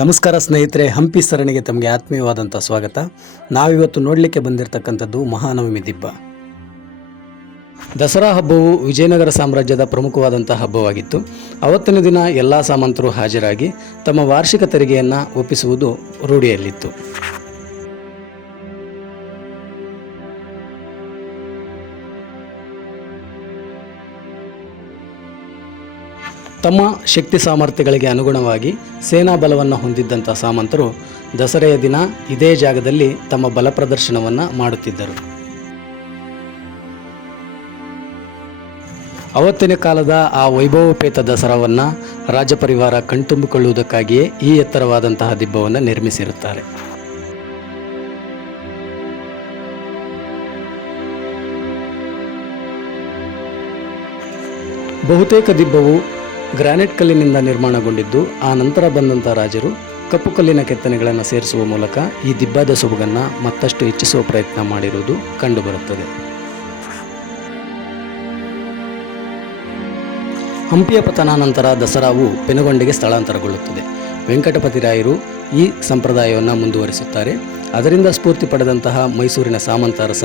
ನಮಸ್ಕಾರ ಸ್ನೇಹಿತರೆ, ಹಂಪಿ ಸರಣಿಗೆ ತಮಗೆ ಆತ್ಮೀಯವಾದಂಥ ಸ್ವಾಗತ. ನಾವಿವತ್ತು ನೋಡಲಿಕ್ಕೆ ಬಂದಿರತಕ್ಕಂಥದ್ದು ಮಹಾನವಮಿ ದಿಬ್ಬ. ದಸರಾ ಹಬ್ಬವು ವಿಜಯನಗರ ಸಾಮ್ರಾಜ್ಯದ ಪ್ರಮುಖವಾದಂಥ ಹಬ್ಬವಾಗಿತ್ತು. ಅವತ್ತಿನ ದಿನ ಎಲ್ಲ ಸಾಮಂತರು ಹಾಜರಾಗಿ ತಮ್ಮ ವಾರ್ಷಿಕ ತೆರಿಗೆಯನ್ನು ಒಪ್ಪಿಸುವುದು ರೂಢಿಯಲ್ಲಿತ್ತು. ತಮ್ಮ ಶಕ್ತಿ ಸಾಮರ್ಥ್ಯಗಳಿಗೆ ಅನುಗುಣವಾಗಿ ಸೇನಾ ಬಲವನ್ನು ಹೊಂದಿದ್ದಂಥ ಸಾಮಂತರು ದಸರೆಯ ದಿನ ಇದೇ ಜಾಗದಲ್ಲಿ ತಮ್ಮ ಬಲ ಪ್ರದರ್ಶನವನ್ನು ಮಾಡುತ್ತಿದ್ದರು. ಅವತ್ತಿನ ಕಾಲದ ಆ ವೈಭವೋಪೇತ ದಸರಾವನ್ನು ರಾಜಪರಿವಾರ ಕಣ್ತುಂಬಿಕೊಳ್ಳುವುದಕ್ಕಾಗಿಯೇ ಈ ಎತ್ತರವಾದಂತಹ ದಿಬ್ಬವನ್ನು ನಿರ್ಮಿಸಿರುತ್ತಾರೆ. ಬಹುತೇಕ ದಿಬ್ಬವು ಗ್ರಾನೈಟ್ ಕಲ್ಲಿನಿಂದ ನಿರ್ಮಾಣಗೊಂಡಿದ್ದು, ಆ ನಂತರ ಬಂದಂಥ ರಾಜರು ಕಪ್ಪು ಕಲ್ಲಿನ ಕೆತ್ತನೆಗಳನ್ನು ಸೇರಿಸುವ ಮೂಲಕ ಈ ದಿಬ್ಬದ ಸೊಬಗನ್ನು ಮತ್ತಷ್ಟು ಹೆಚ್ಚಿಸುವ ಪ್ರಯತ್ನ ಮಾಡಿರುವುದು ಕಂಡುಬರುತ್ತದೆ. ಹಂಪಿಯ ಪತನಾನಂತರ ದಸರಾವು ಪೆನುಗೊಂಡಿಗೆ ಸ್ಥಳಾಂತರಗೊಳ್ಳುತ್ತದೆ. ವೆಂಕಟಪತಿ ರಾಯರು ಈ ಸಂಪ್ರದಾಯವನ್ನು ಮುಂದುವರಿಸುತ್ತಾರೆ. ಅದರಿಂದ ಸ್ಫೂರ್ತಿ ಪಡೆದಂತಹ ಮೈಸೂರಿನ ಸಾಮಂತ ಅರಸ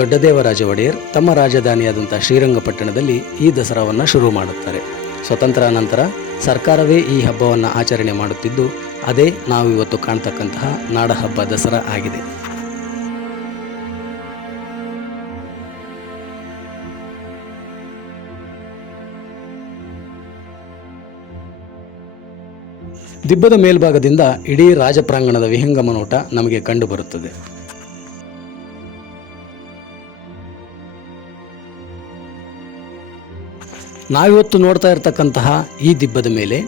ದೊಡ್ಡದೇವರಾಜ ಒಡೆಯರ್ ತಮ್ಮ ರಾಜಧಾನಿಯಾದಂಥ ಶ್ರೀರಂಗಪಟ್ಟಣದಲ್ಲಿ ಈ ದಸರಾವನ್ನು ಶುರು ಮಾಡುತ್ತಾರೆ. ಸ್ವತಂತ್ರ ನಂತರ ಸರ್ಕಾರವೇ ಈ ಹಬ್ಬವನ್ನು ಆಚರಣೆ ಮಾಡುತ್ತಿದ್ದು, ಅದೇ ನಾವು ಇವತ್ತು ಕಾಣ್ತಕ್ಕಂತಹ ನಾಡಹಬ್ಬ ದಸರಾ ಆಗಿದೆ. ದಿಬ್ಬದ ಮೇಲ್ಭಾಗದಿಂದ ಇಡೀ ರಾಜಪ್ರಾಂಗಣದ ವಿಹಂಗಮ ನೋಟ ನಮಗೆ ಕಂಡುಬರುತ್ತದೆ. ನಾವಿವತ್ತು ನೋಡ್ತಾ ಇರತಕ್ಕಂತಹ ಈ ದಿಬ್ಬದ ಮೇಲೆ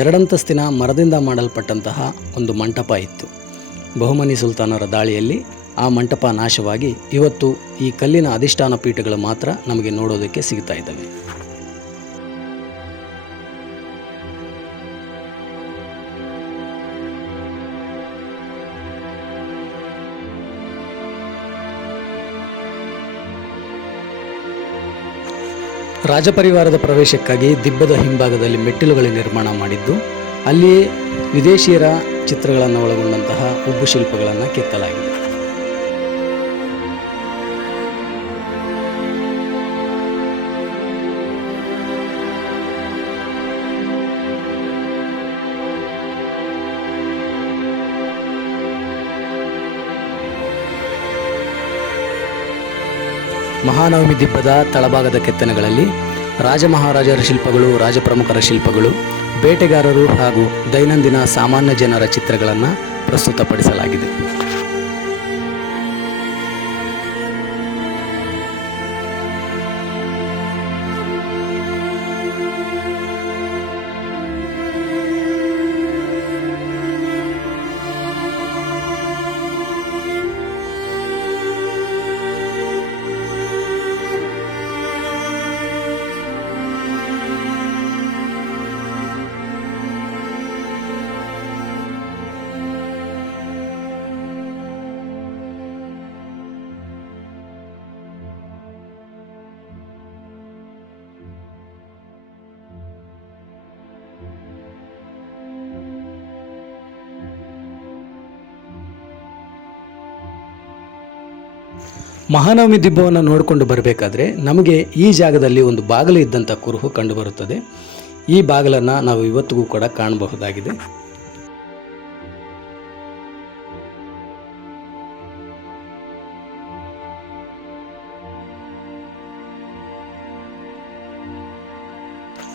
ಎರಡಂತಸ್ತಿನ ಮರದಿಂದ ಮಾಡಲ್ಪಟ್ಟಂತಹ ಒಂದು ಮಂಟಪ ಇತ್ತು. ಬಹುಮನಿ ಸುಲ್ತಾನರ ದಾಳಿಯಲ್ಲಿ ಆ ಮಂಟಪ ನಾಶವಾಗಿ ಇವತ್ತು ಈ ಕಲ್ಲಿನ ಅಧಿಷ್ಠಾನ ಪೀಠಗಳು ಮಾತ್ರ ನಮಗೆ ನೋಡೋದಕ್ಕೆ ಸಿಗ್ತಾ ಇದ್ದಾವೆ. ರಾಜಪರಿವಾರದ ಪ್ರವೇಶಕ್ಕಾಗಿ ದಿಬ್ಬದ ಹಿಂಭಾಗದಲ್ಲಿ ಮೆಟ್ಟಿಲುಗಳ ನಿರ್ಮಾಣ ಮಾಡಿದ್ದು, ಅಲ್ಲಿಯೇ ವಿದೇಶಿಯರ ಚಿತ್ರಗಳನ್ನು ಒಳಗೊಂಡಂತಹ ಉಬ್ಬು ಶಿಲ್ಪಗಳನ್ನು ಕೆತ್ತಲಾಗಿದೆ. ಮಹಾನವಮಿ ದಿಬ್ಬದ ತಳಭಾಗದ ಕೆತ್ತನೆಗಳಲ್ಲಿ ರಾಜಮಹಾರಾಜರ ಶಿಲ್ಪಗಳು, ರಾಜಪ್ರಮುಖರ ಶಿಲ್ಪಗಳು, ಬೇಟೆಗಾರರು ಹಾಗೂ ದೈನಂದಿನ ಸಾಮಾನ್ಯ ಜನರ ಚಿತ್ರಗಳನ್ನು ಪ್ರಸ್ತುತಪಡಿಸಲಾಗಿದೆ. ಮಹಾನವಮಿ ದಿಬ್ಬವನ್ನು ನೋಡಿಕೊಂಡು ಬರಬೇಕಾದ್ರೆ ನಮಗೆ ಈ ಜಾಗದಲ್ಲಿ ಒಂದು ಬಾಗಿಲು ಇದ್ದಂಥ ಕುರುಹು ಕಂಡುಬರುತ್ತದೆ. ಈ ಬಾಗಿಲನ್ನು ನಾವು ಇವತ್ತಿಗೂ ಕೂಡ ಕಾಣಬಹುದಾಗಿದೆ.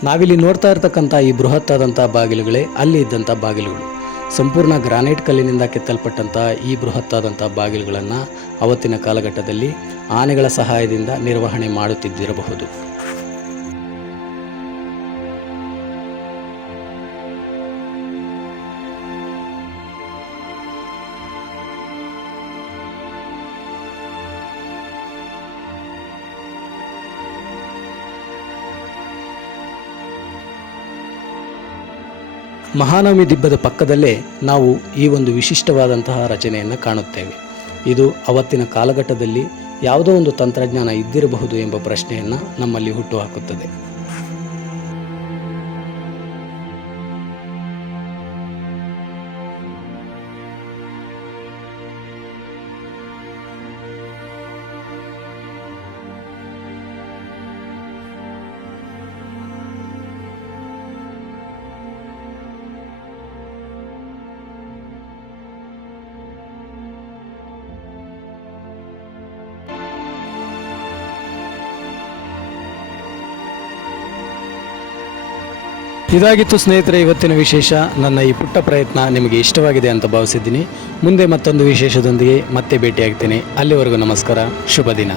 ನಾವಿಲ್ಲಿ ನೋಡ್ತಾ ಇರತಕ್ಕಂಥ ಈ ಬೃಹತ್ತಾದಂಥ ಬಾಗಿಲುಗಳೇ ಅಲ್ಲಿ ಇದ್ದಂಥ ಬಾಗಿಲುಗಳು. ಸಂಪೂರ್ಣ ಗ್ರಾನೈಟ್ ಕಲ್ಲಿನಿಂದ ಕೆತ್ತಲ್ಪಟ್ಟಂಥ ಈ ಬೃಹತ್ತಾದಂಥ ಬಾಗಿಲುಗಳನ್ನು ಅವತ್ತಿನ ಕಾಲಘಟ್ಟದಲ್ಲಿ ಆನೆಗಳ ಸಹಾಯದಿಂದ ನಿರ್ವಹಣೆ ಮಾಡುತ್ತಿದ್ದಿರಬಹುದು. ಮಹಾನವಮಿ ದಿಬ್ಬದ ಪಕ್ಕದಲ್ಲೇ ನಾವು ಈ ಒಂದು ವಿಶಿಷ್ಟವಾದಂತಹ ರಚನೆಯನ್ನು ಕಾಣುತ್ತೇವೆ. ಇದು ಅವತ್ತಿನ ಕಾಲಘಟ್ಟದಲ್ಲಿ ಯಾವುದೋ ಒಂದು ತಂತ್ರಜ್ಞಾನ ಇದ್ದಿರಬಹುದು ಎಂಬ ಪ್ರಶ್ನೆಯನ್ನು ನಮ್ಮಲ್ಲಿ ಹುಟ್ಟುಹಾಕುತ್ತದೆ. ಇದಾಗಿತ್ತು ಸ್ನೇಹಿತರೆ ಇವತ್ತಿನ ವಿಶೇಷ. ನನ್ನ ಈ ಪುಟ್ಟ ಪ್ರಯತ್ನ ನಿಮಗೆ ಇಷ್ಟವಾಗಿದೆ ಅಂತ ಭಾವಿಸಿದ್ದೀನಿ. ಮುಂದೆ ಮತ್ತೊಂದು ವಿಶೇಷದೊಂದಿಗೆ ಮತ್ತೆ ಭೇಟಿಯಾಗ್ತೀನಿ. ಅಲ್ಲಿವರೆಗೂ ನಮಸ್ಕಾರ, ಶುಭ ದಿನ.